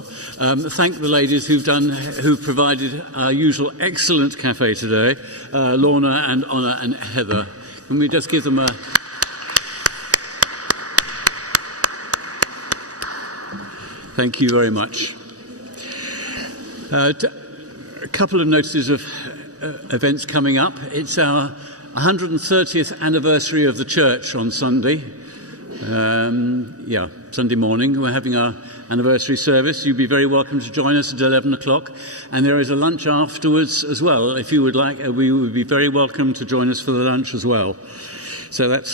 Thank the ladies who provided our usual excellent cafe today, Lorna and Honor and Heather. Can we just give them a... Thank you very much. A couple of notices of events coming up. It's our 130th anniversary of the church on Sunday. Sunday morning. We're having our anniversary service. You'd be very welcome to join us at 11 o'clock. And there is a lunch afterwards as well. If you would like, we would be very welcome to join us for the lunch as well. So that's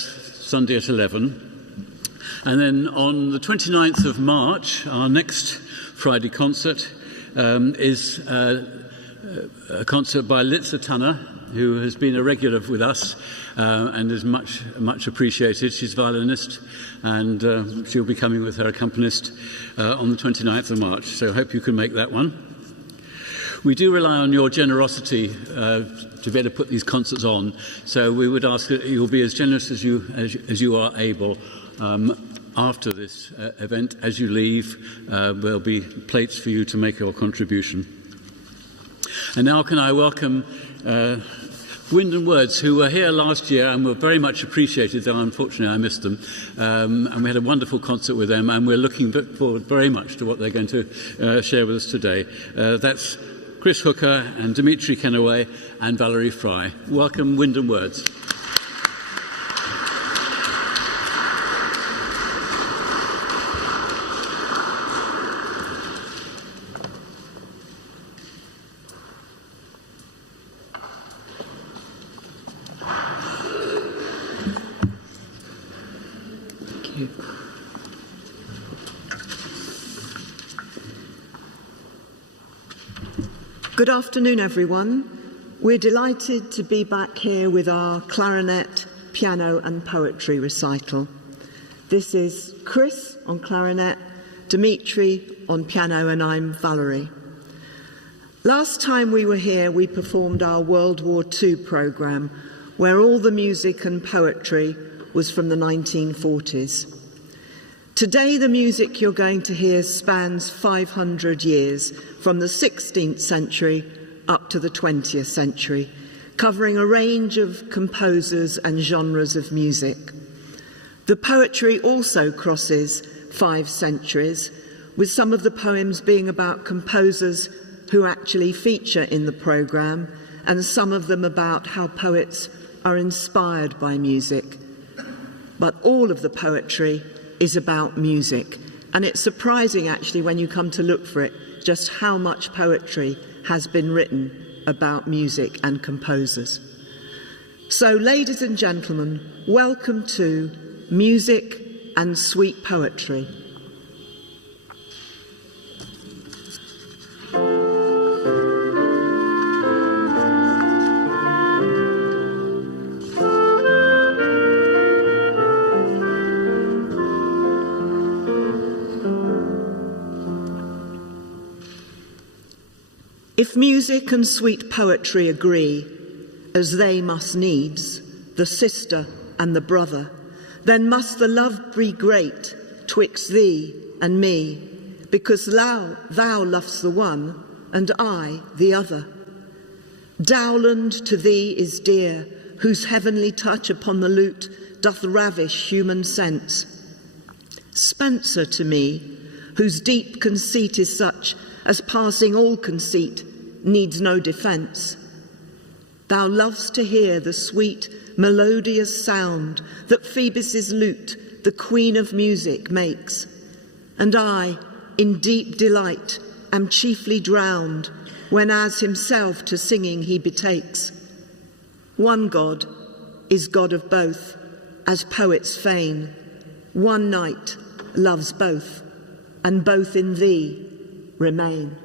Sunday at 11. And then on the 29th of March, our next Friday concert is a concert by Litza Tanner, who has been a regular with us and is much appreciated. She's a violinist, and she'll be coming with her accompanist on the 29th of March. So I hope you can make that one. We do rely on your generosity to be able to put these concerts on. So we would ask that you'll be as generous as you are able. After this event, as you leave, there'll be plates for you to make your contribution. And now can I welcome Wind and Words, who were here last year and were very much appreciated, though unfortunately I missed them. And we had a wonderful concert with them, and we're looking forward very much to what they're going to share with us today. That's Chris Hooker and Dimitri Kenaway and Valerie Fry. Welcome, Wind and Words. Good afternoon, everyone. We're delighted to be back here with our clarinet, piano and poetry recital. This is Chris on clarinet, Dimitri on piano, and I'm Valerie. Last time we were here, we performed our World War II programme, where all the music and poetry was from the 1940s. Today, the music you're going to hear spans 500 years, from the 16th century up to the 20th century, covering a range of composers and genres of music. The poetry also crosses 5 centuries, with some of the poems being about composers who actually feature in the programme, and some of them about how poets are inspired by music. But all of the poetry is about music, and it's surprising actually when you come to look for it just how much poetry has been written about music and composers. So, ladies and gentlemen, welcome to Music and Sweet Poetry. If music and sweet poetry agree, as they must needs, the sister and the brother, then must the love be great twixt thee and me, because thou lovest the one, and I the other. Dowland to thee is dear, whose heavenly touch upon the lute doth ravish human sense. Spenser to me, whose deep conceit is such as passing all conceit needs no defence. Thou lovest to hear the sweet, melodious sound that Phoebus' lute, the queen of music, makes. And I, in deep delight, am chiefly drowned, when as himself to singing he betakes. One God is God of both, as poets feign. One night loves both, and both in thee remain.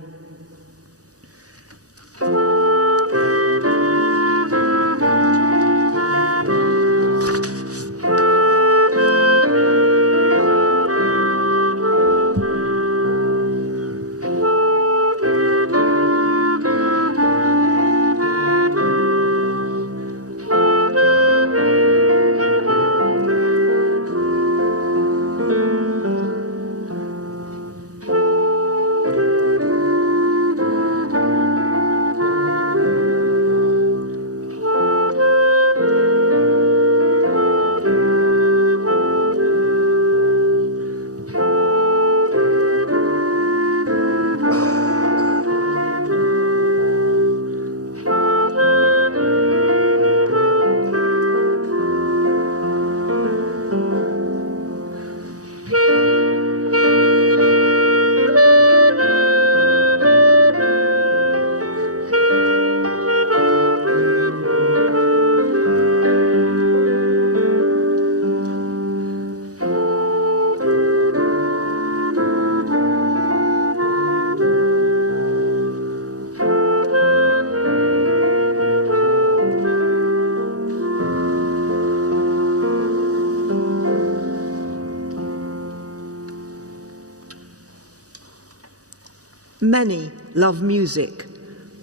Many love music,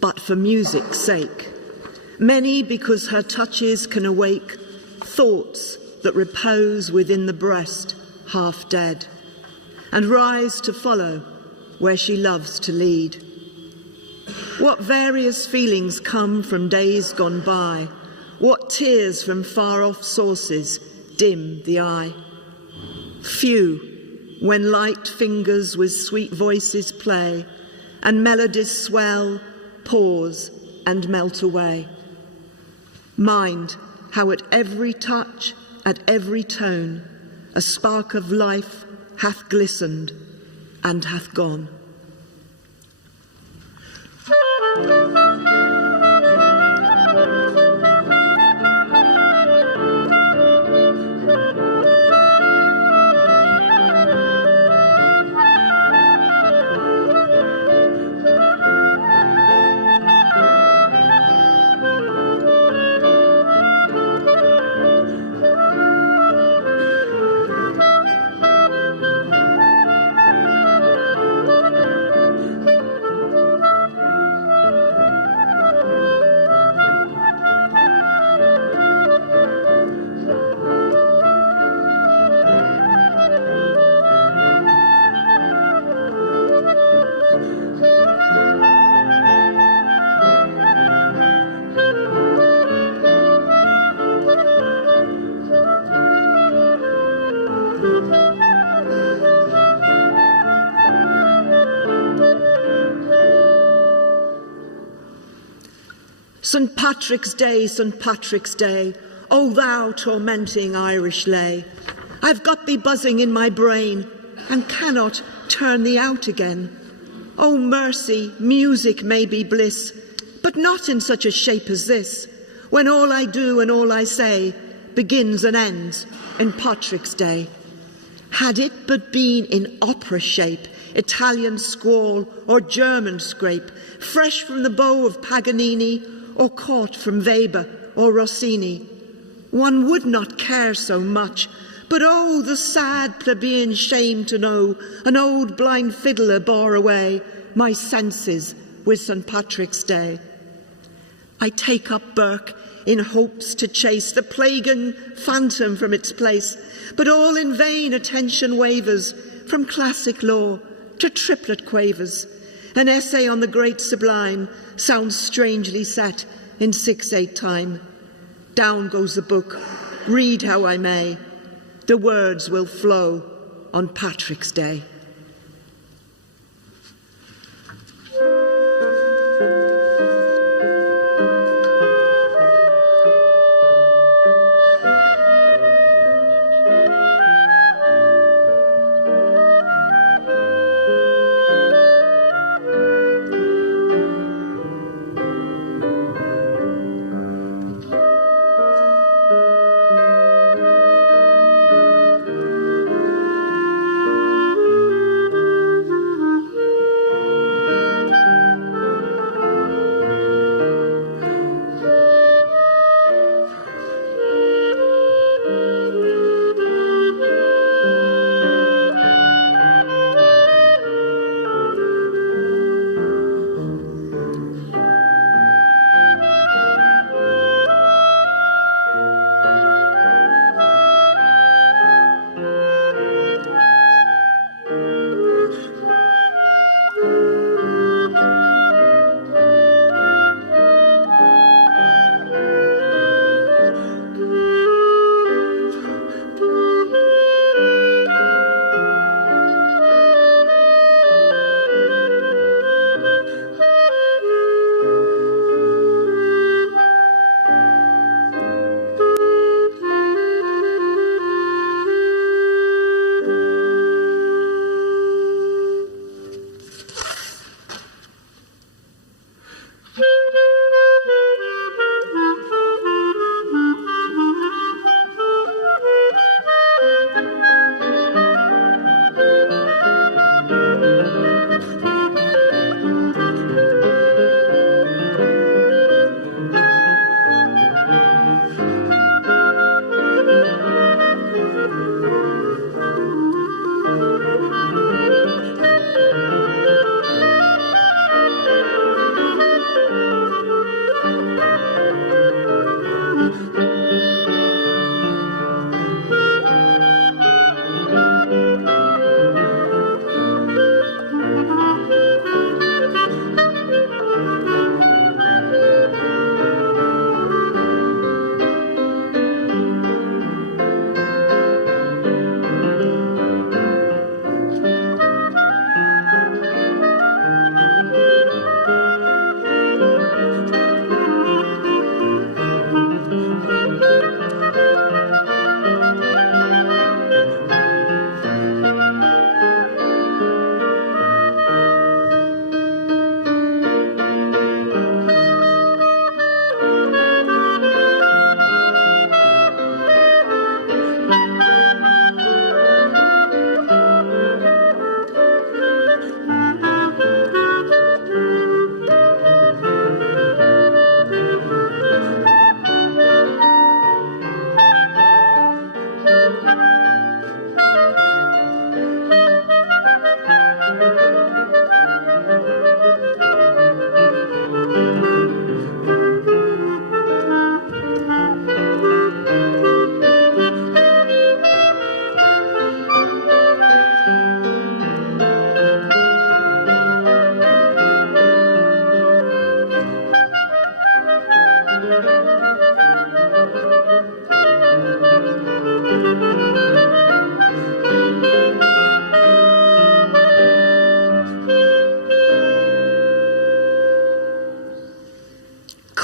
but for music's sake. Many because her touches can awake thoughts that repose within the breast, half dead, and rise to follow where she loves to lead. What various feelings come from days gone by, what tears from far-off sources dim the eye. Few, when light fingers with sweet voices play, and melodies swell, pause, and melt away. Mind how at every touch, at every tone, a spark of life hath glistened and hath gone. St. Patrick's Day, St. Patrick's Day, O thou tormenting Irish lay, I've got thee buzzing in my brain and cannot turn thee out again. O mercy, music may be bliss, but not in such a shape as this, when all I do and all I say begins and ends in Patrick's Day. Had it but been in opera shape, Italian squall or German scrape, fresh from the bow of Paganini, or caught from Weber or Rossini, one would not care so much. But oh, the sad plebeian shame to know an old blind fiddler bore away my senses with St. Patrick's Day. I take up Burke in hopes to chase the plaguing phantom from its place, but all in vain attention wavers from classic law to triplet quavers. An essay on the great sublime sounds strangely set in 6/8 time. Down goes the book, read how I may, the words will flow on Patrick's Day.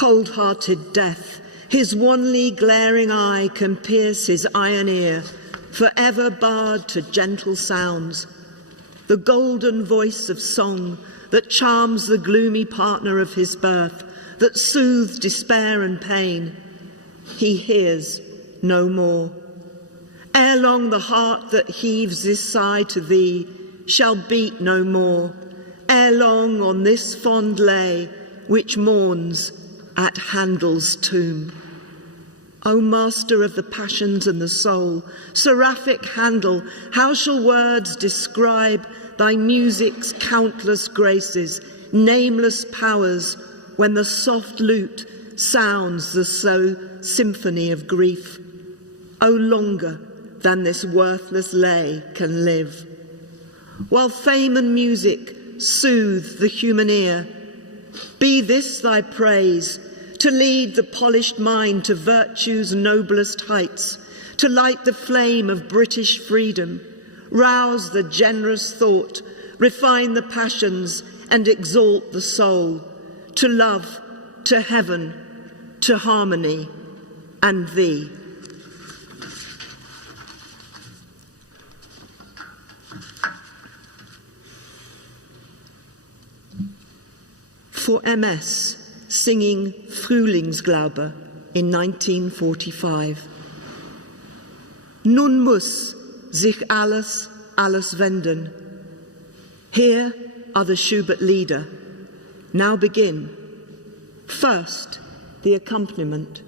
cold-hearted death. His wanly glaring eye can pierce his iron ear, forever barred to gentle sounds. The golden voice of song that charms the gloomy partner of his birth, that soothes despair and pain, he hears no more. Ere long the heart that heaves this sigh to thee shall beat no more. Ere long on this fond lay which mourns at Handel's tomb. O Master of the passions and the soul, seraphic Handel, how shall words describe thy music's countless graces, nameless powers, when the soft lute sounds the slow symphony of grief? O longer than this worthless lay can live. While fame and music soothe the human ear, be this thy praise, to lead the polished mind to virtue's noblest heights, to light the flame of British freedom, rouse the generous thought, refine the passions and exalt the soul, to love, to heaven, to harmony and thee. For MS, singing Frühlingsglaube in 1945. Nun muss sich alles wenden. Here are the Schubert lieder. Now begin. First, the accompaniment.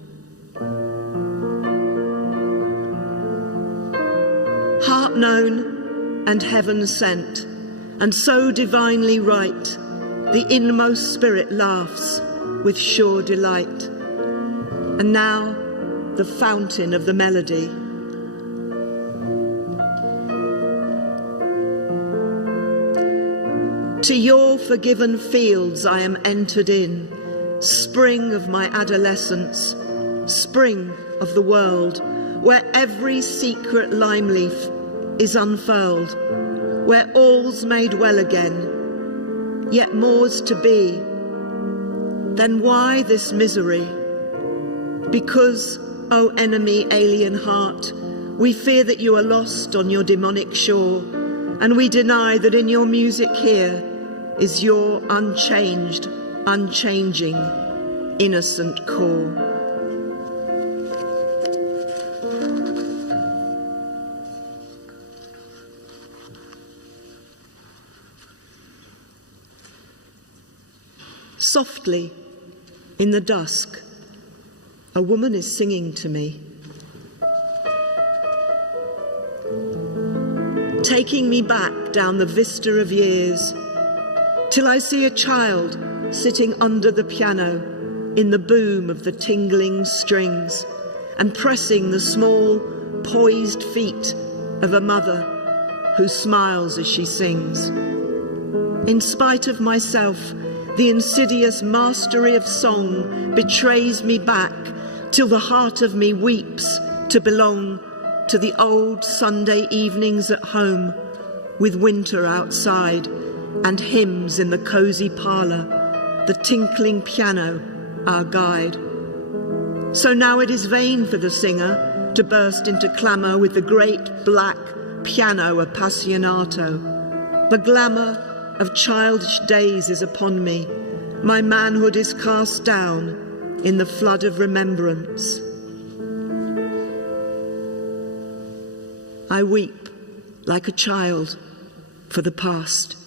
Heart known and heaven sent, and so divinely right, the inmost spirit laughs with sure delight. And now, the fountain of the melody. To your forgiven fields I am entered in, spring of my adolescence, spring of the world, where every secret lime leaf is unfurled, where all's made well again, yet more's to be. Then why this misery? Because, O enemy alien heart, we fear that you are lost on your demonic shore, and we deny that in your music here is your unchanged, unchanging, innocent core. Softly, in the dusk, a woman is singing to me, taking me back down the vista of years, till I see a child sitting under the piano in the boom of the tingling strings and pressing the small, poised feet of a mother who smiles as she sings. In spite of myself, the insidious mastery of song betrays me back till the heart of me weeps to belong to the old Sunday evenings at home with winter outside and hymns in the cosy parlour, the tinkling piano our guide. So now it is vain for the singer to burst into clamour with the great black piano appassionato. The glamour of childish days is upon me. My manhood is cast down in the flood of remembrance. I weep like a child for the past.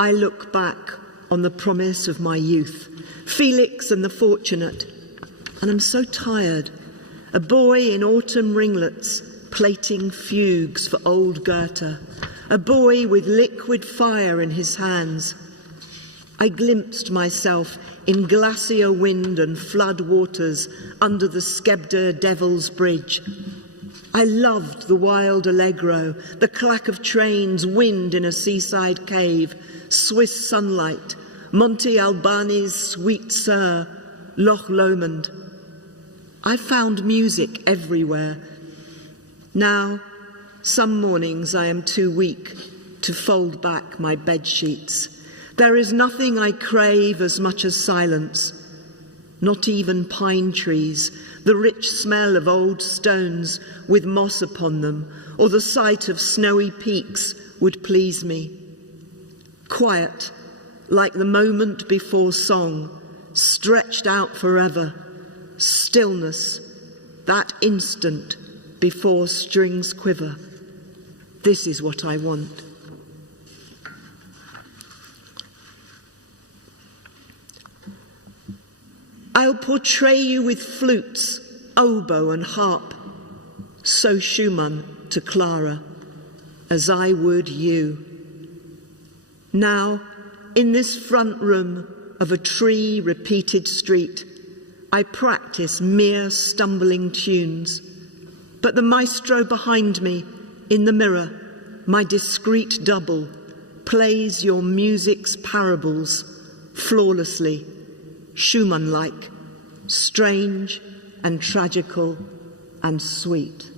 I look back on the promise of my youth, Felix and the Fortunate, and I'm so tired. A boy in autumn ringlets, plaiting fugues for old Goethe, a boy with liquid fire in his hands. I glimpsed myself in glacier wind and flood waters under the Skebder Devil's Bridge. I loved the wild allegro, the clack of trains, wind in a seaside cave, Swiss sunlight, Monte Albani's Sweet Sir, Loch Lomond. I found music everywhere. Now, some mornings I am too weak to fold back my bed sheets. There is nothing I crave as much as silence, not even pine trees, the rich smell of old stones with moss upon them, or the sight of snowy peaks would please me. Quiet, like the moment before song, stretched out forever. Stillness, that instant before strings quiver. This is what I want. I'll portray you with flutes, oboe and harp, so Schumann to Clara, as I would you. Now, in this front room of a tree-repeated street, I practice mere stumbling tunes, but the maestro behind me, in the mirror, my discreet double, plays your music's parables flawlessly, Schumann-like, strange and tragical and sweet.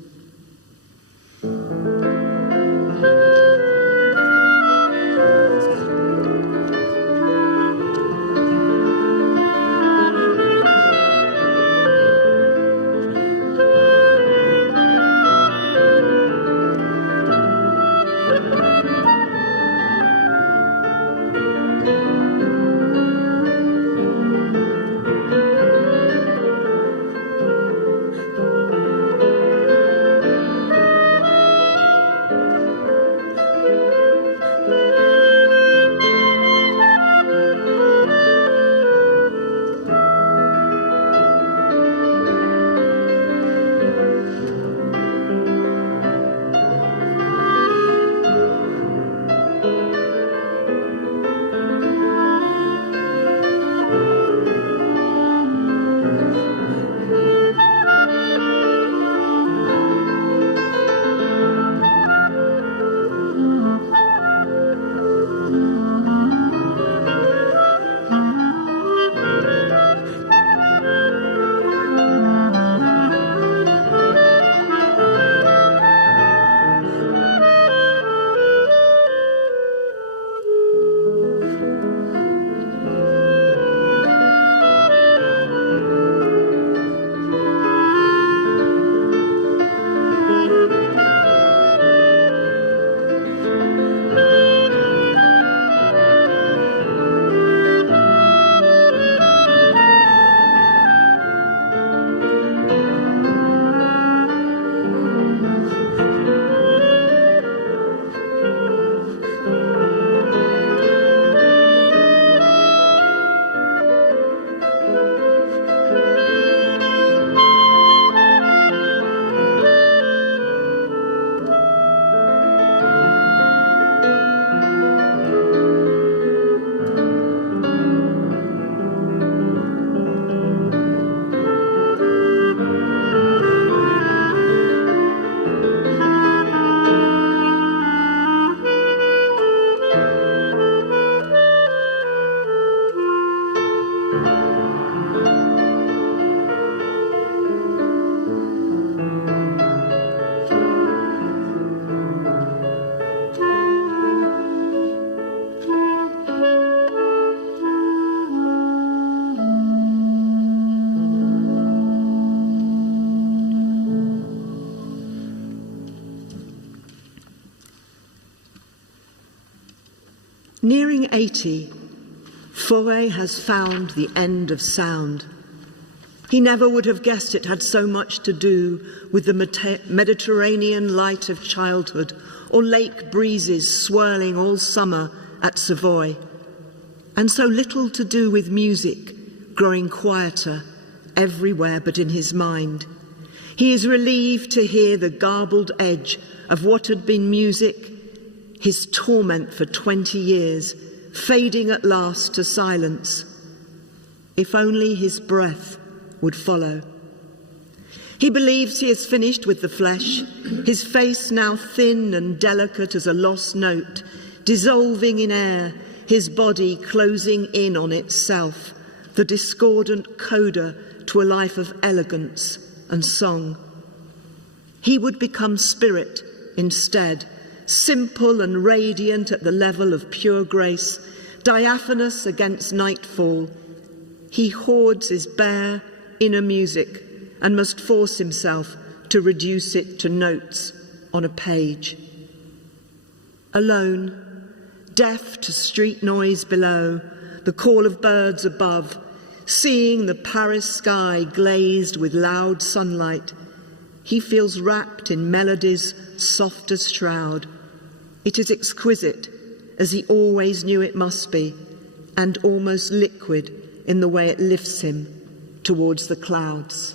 Nearing 80, Fauré has found the end of sound. He never would have guessed it had so much to do with the Mediterranean light of childhood, or lake breezes swirling all summer at Savoy, and so little to do with music, growing quieter everywhere but in his mind. He is relieved to hear the garbled edge of what had been music, his torment for 20 years, fading at last to silence. If only his breath would follow. He believes he has finished with the flesh, his face now thin and delicate as a lost note, dissolving in air, his body closing in on itself, the discordant coda to a life of elegance and song. He would become spirit instead, simple and radiant at the level of pure grace, diaphanous against nightfall. He hoards his bare inner music and must force himself to reduce it to notes on a page. Alone, deaf to street noise below, the call of birds above, seeing the Paris sky glazed with loud sunlight, he feels wrapped in melody's softest shroud. It is exquisite, as he always knew it must be, and almost liquid in the way it lifts him towards the clouds.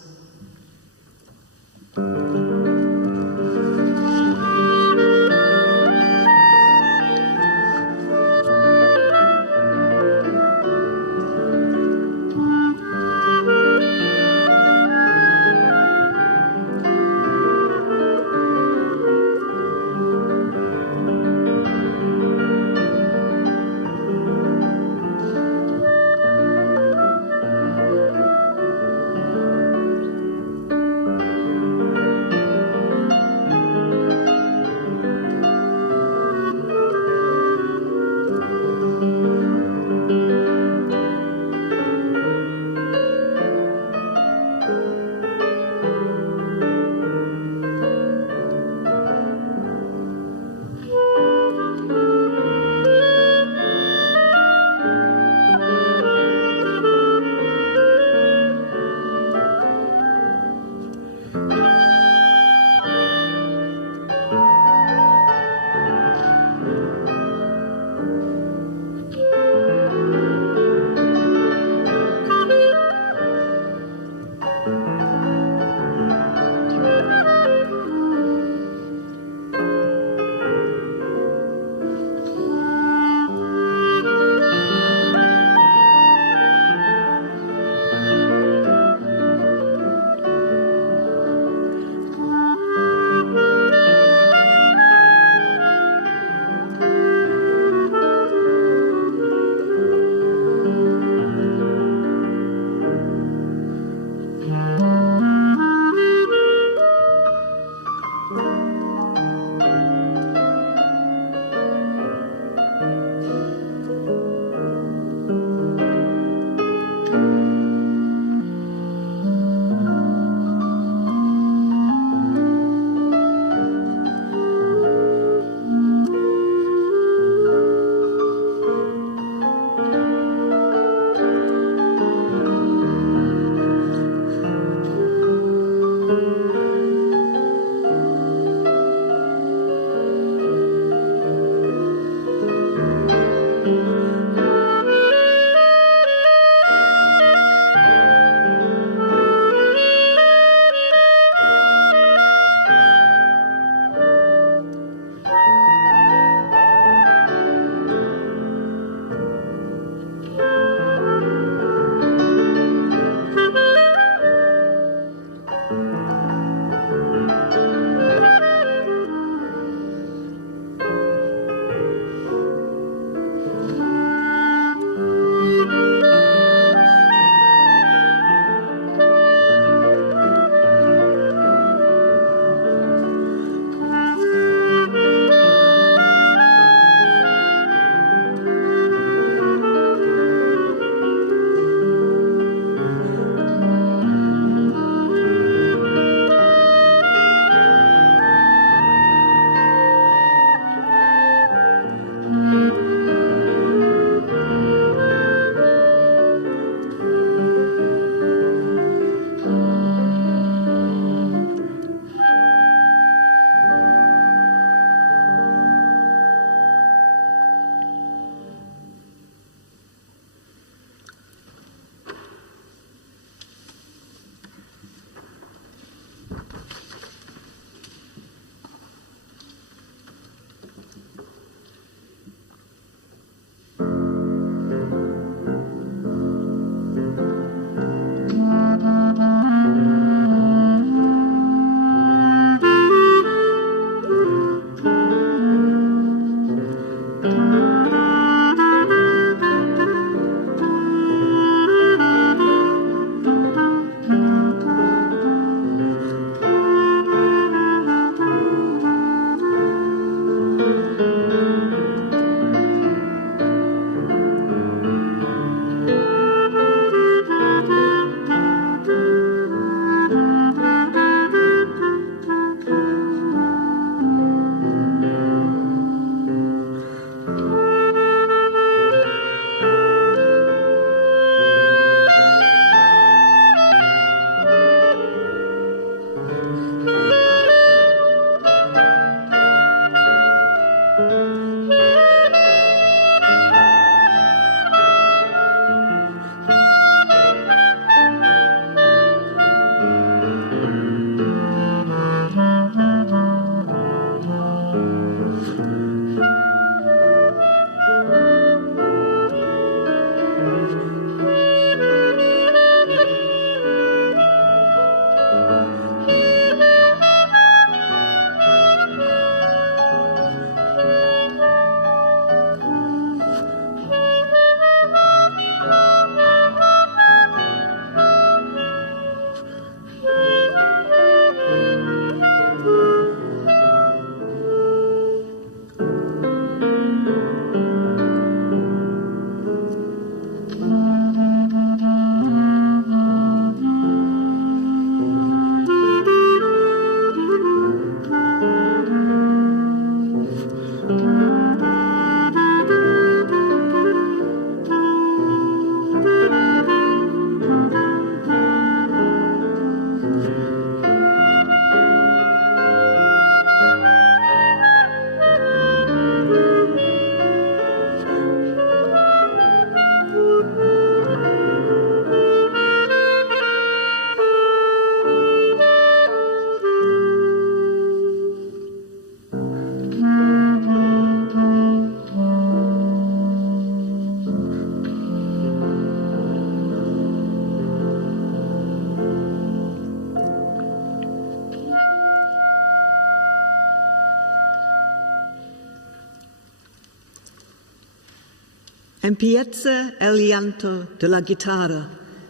Empieza el llanto de la guitarra,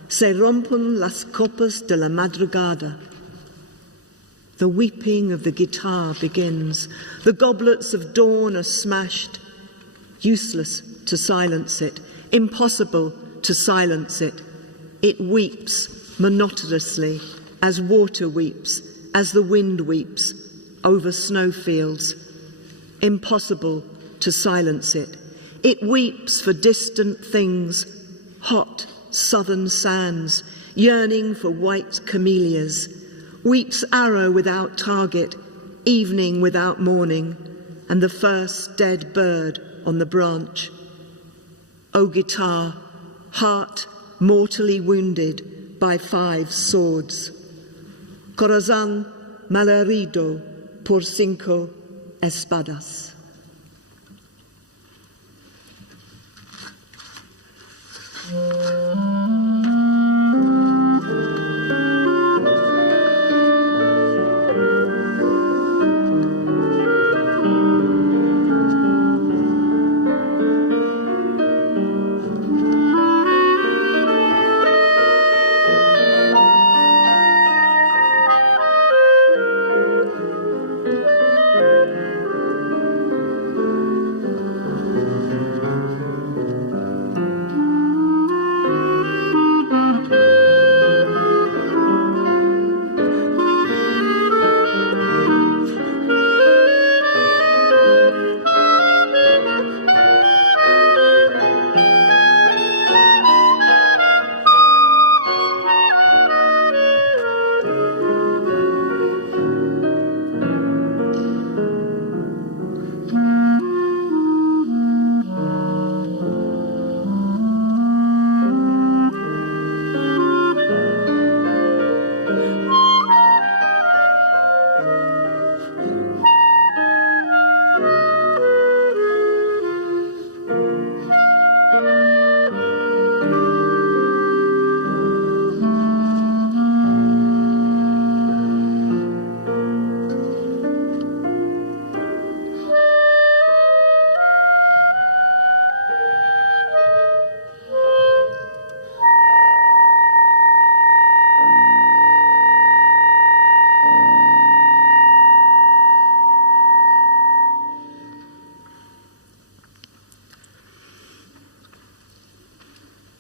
se rompen las copas de la madrugada. The weeping of the guitar begins. The goblets of dawn are smashed. Useless to silence it, impossible to silence it. It weeps monotonously as water weeps, as the wind weeps over snowfields. Impossible to silence it. It weeps for distant things, hot southern sands, yearning for white camellias. Weeps arrow without target, evening without morning, and the first dead bird on the branch. O guitar, heart mortally wounded by 5 swords. Corazón malherido por 5 espadas.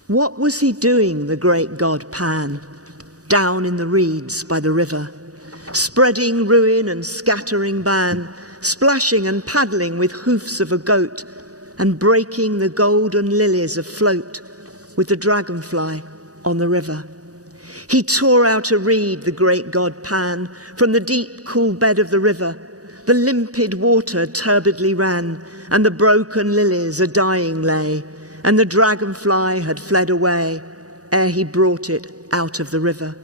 What was he doing, the great god Pan, down in the reeds by the river, spreading ruin and scattering ban, splashing and paddling with hoofs of a goat, and breaking the golden lilies afloat with the dragonfly on the river? He tore out a reed, the great god Pan, from the deep, cool bed of the river. The limpid water turbidly ran, and the broken lilies a dying lay, and the dragonfly had fled away ere he brought it out of the river.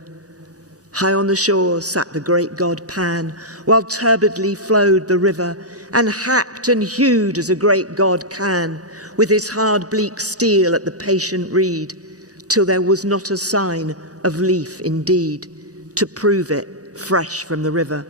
High on the shore sat the great god Pan, while turbidly flowed the river, and hacked and hewed as a great god can, with his hard bleak steel at the patient reed, till there was not a sign of leaf indeed, to prove it fresh from the river.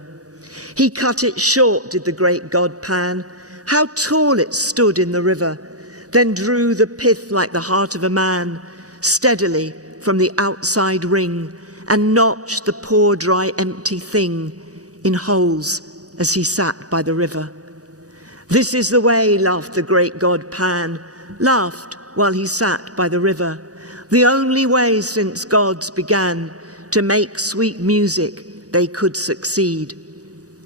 He cut it short, did the great god Pan, how tall it stood in the river, then drew the pith like the heart of a man, steadily from the outside ring, and notched the poor dry empty thing in holes as he sat by the river. This is the way, laughed the great god Pan, laughed while he sat by the river, the only way since gods began to make sweet music they could succeed.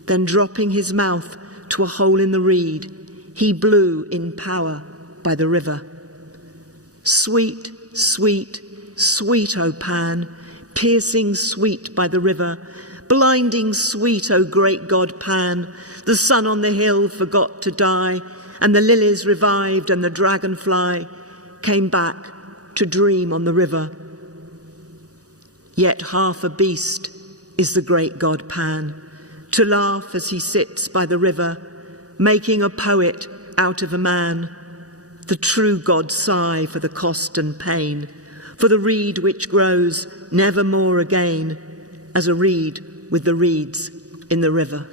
Then dropping his mouth to a hole in the reed, he blew in power by the river. Sweet, sweet, sweet, O Pan, piercing sweet by the river, blinding sweet, O great god Pan, the sun on the hill forgot to die, and the lilies revived, and the dragonfly came back to dream on the river. Yet half a beast is the great god Pan, to laugh as he sits by the river, making a poet out of a man. The true gods sigh for the cost and pain, for the reed which grows never more again, as a reed with the reeds in the river.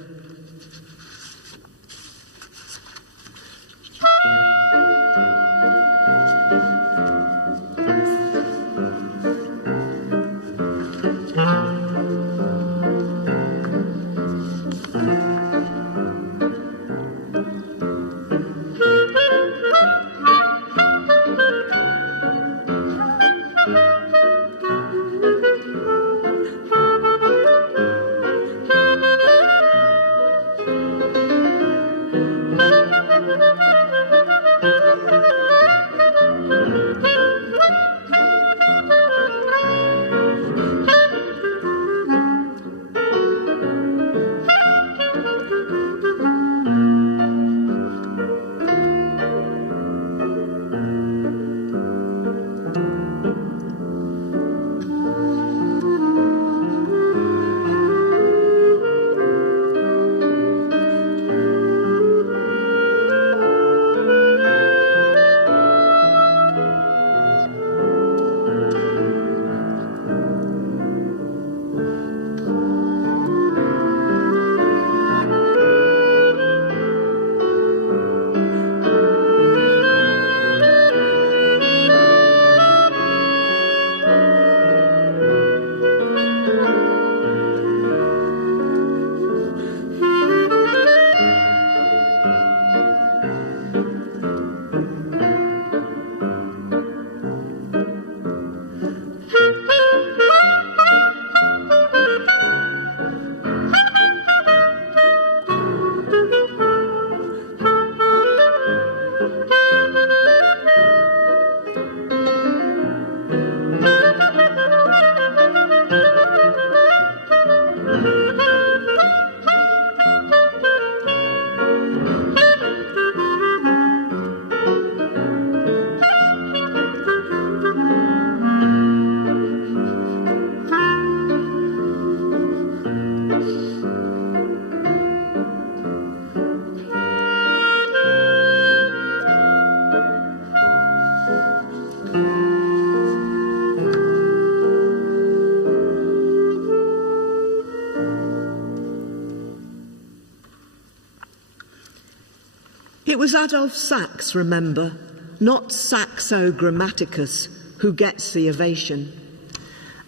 it was Adolph Sax, remember, not Saxo Grammaticus, who gets the ovation.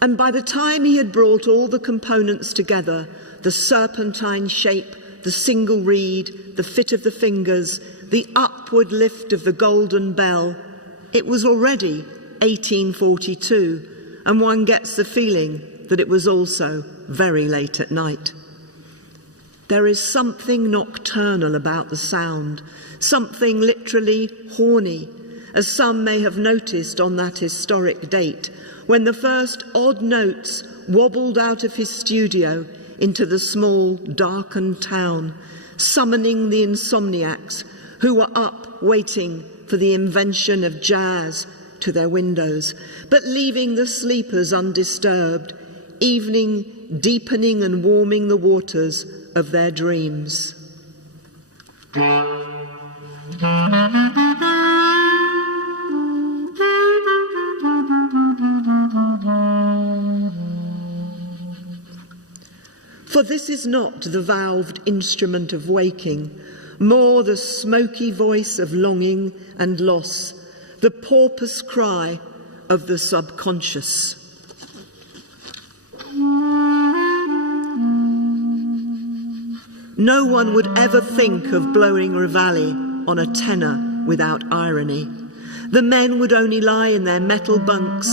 And by the time he had brought all the components together, the serpentine shape, the single reed, the fit of the fingers, the upward lift of the golden bell, it was already 1842, and one gets the feeling that it was also very late at night. There is something nocturnal about the sound, something literally horny, as some may have noticed on that historic date, when the first odd notes wobbled out of his studio into the small, darkened town, summoning the insomniacs who were up waiting for the invention of jazz to their windows, but leaving the sleepers undisturbed, evening deepening and warming the waters of their dreams. For this is not the valved instrument of waking, more the smoky voice of longing and loss, the porpoise cry of the subconscious. No one would ever think of blowing Reveille on a tenor without irony. The men would only lie in their metal bunks,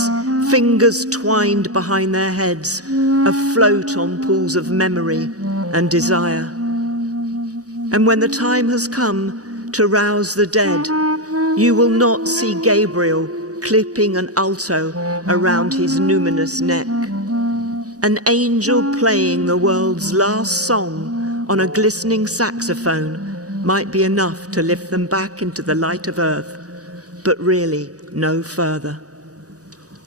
fingers twined behind their heads, afloat on pools of memory and desire. And when the time has come to rouse the dead, you will not see Gabriel clipping an alto around his numinous neck. An angel playing the world's last song on a glistening saxophone might be enough to lift them back into the light of earth, but really no further.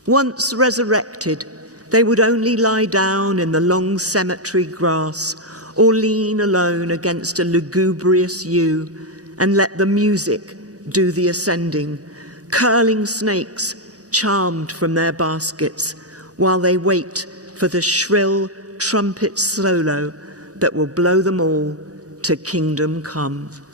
Once resurrected, they would only lie down in the long cemetery grass or lean alone against a lugubrious yew and let the music do the ascending, curling snakes charmed from their baskets while they wait for the shrill trumpet solo that will blow them all to kingdom come.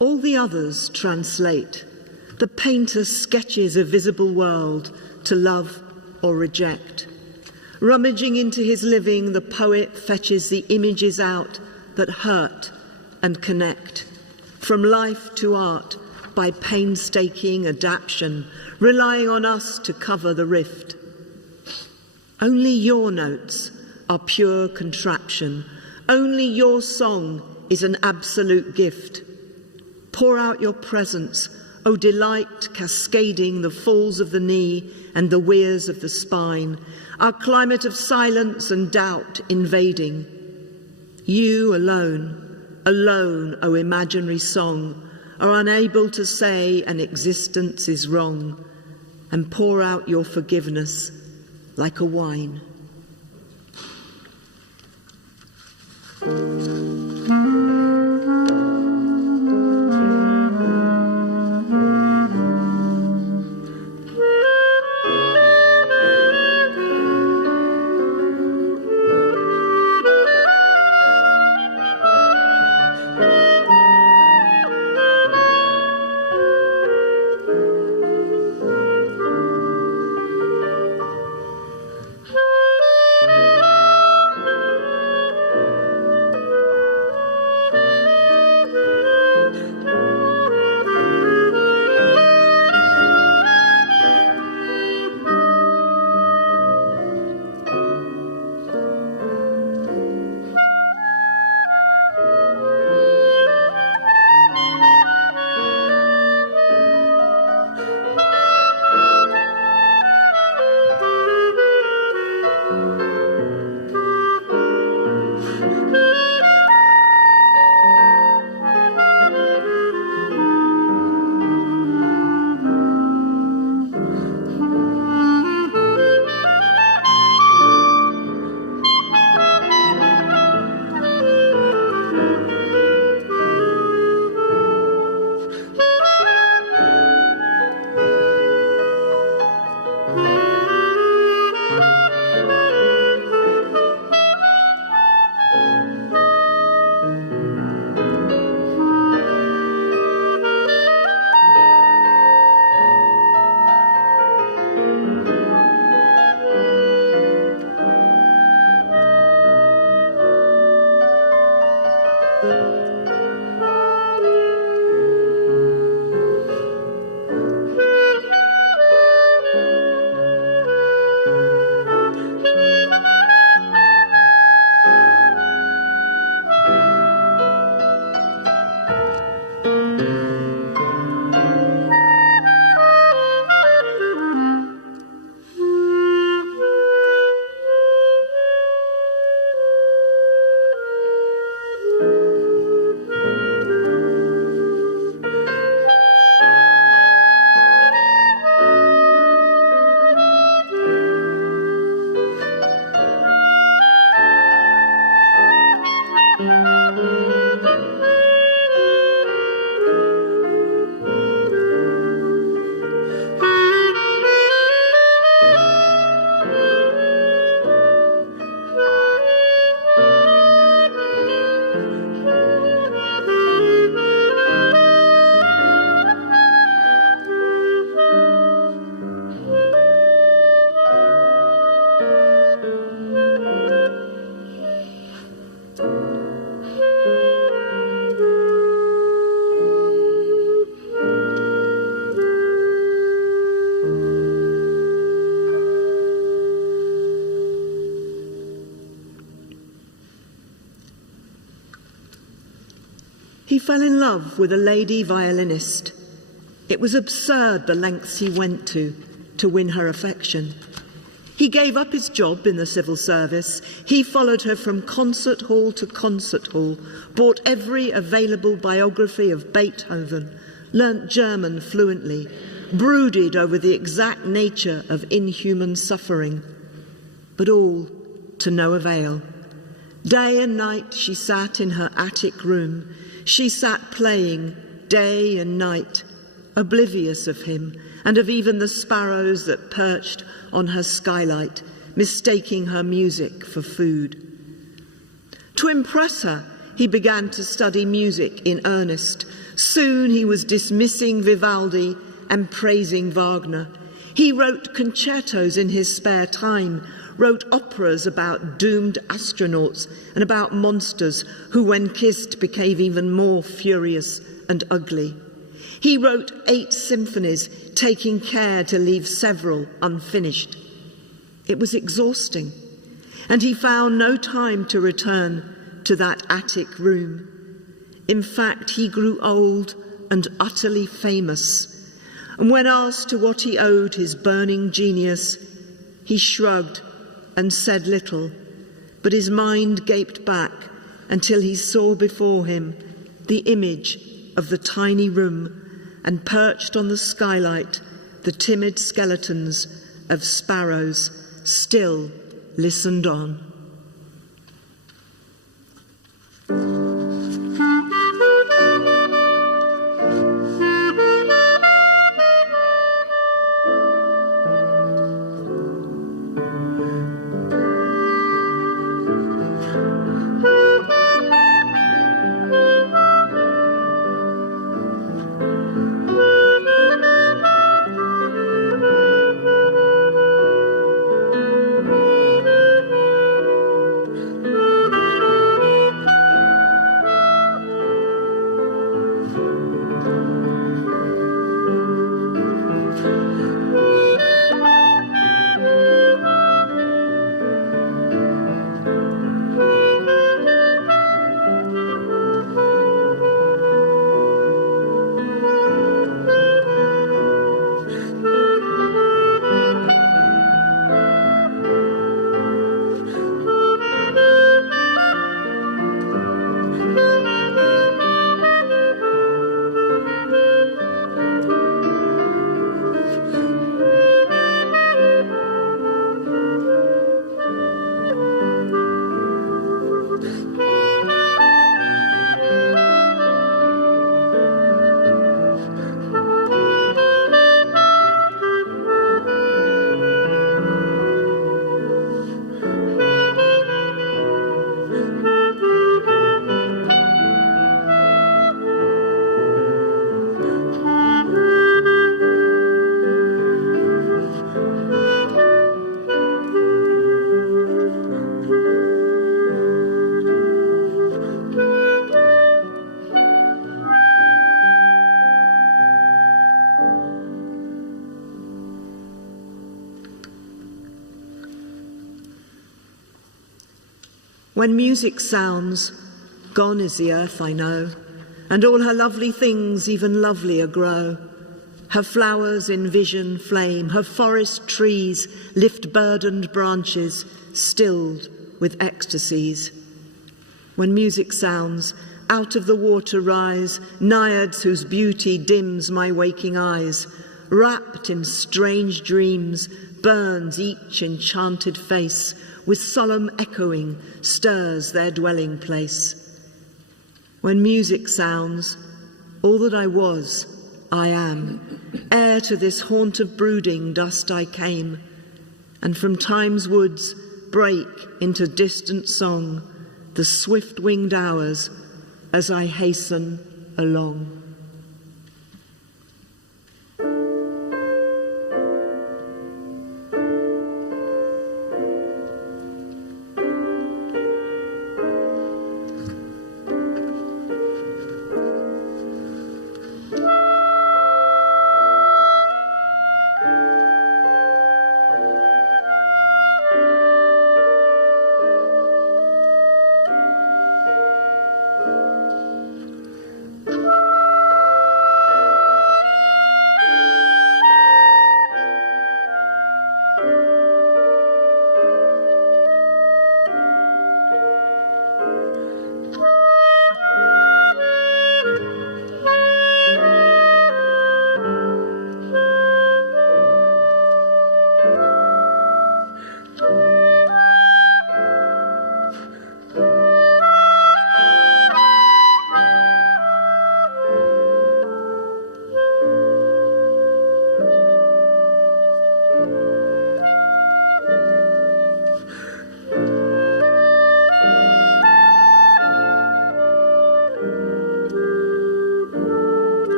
All the others translate. The painter sketches a visible world to love or reject. Rummaging into his living, the poet fetches the images out that hurt and connect. From life to art, by painstaking adaptation, relying on us to cover the rift. Only your notes are pure contraption. Only your song is an absolute gift. Pour out your presence, O delight cascading the falls of the knee and the weirs of the spine, our climate of silence and doubt invading. You alone, alone, O imaginary song, are unable to say an existence is wrong, and pour out your forgiveness like a wine. He fell in love with a lady violinist. It was absurd the lengths he went to win her affection. He gave up his job in the civil service. He followed her from concert hall to concert hall, bought every available biography of Beethoven, learnt German fluently, brooded over the exact nature of inhuman suffering, but all to no avail. Day and night she sat in her attic room. She sat playing day and night, oblivious of him and of even the sparrows that perched on her skylight, mistaking her music for food. To impress her, he began to study music in earnest, Soon he was dismissing Vivaldi and praising Wagner. He wrote concertos in his spare time, wrote operas about doomed astronauts and about monsters who, when kissed, became even more furious and ugly. He wrote 8 symphonies, taking care to leave several unfinished. It was exhausting, and he found no time to return to that attic room. In fact, he grew old and utterly famous, and when asked to what he owed his burning genius, he shrugged and said little, but his mind gaped back until he saw before him the image of the tiny room, and perched on the skylight, the timid skeletons of sparrows still listened on. When music sounds, gone is the earth I know, and all her lovely things even lovelier grow. Her flowers in vision flame, her forest trees lift burdened branches, stilled with ecstasies. When music sounds, out of the water rise naiads whose beauty dims my waking eyes. Wrapped in strange dreams, burns each enchanted face, with solemn echoing stirs their dwelling place. When music sounds, all that I was, I am. Heir to this haunt of brooding dust I came, and from time's woods break into distant song the swift-winged hours as I hasten along.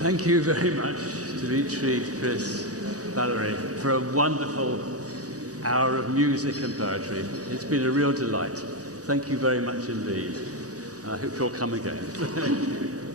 Thank you very much, Dimitri, Chris, Valerie, for a wonderful hour of music and poetry. It's been a real delight. Thank you very much indeed. I hope you'll come again. Thank you.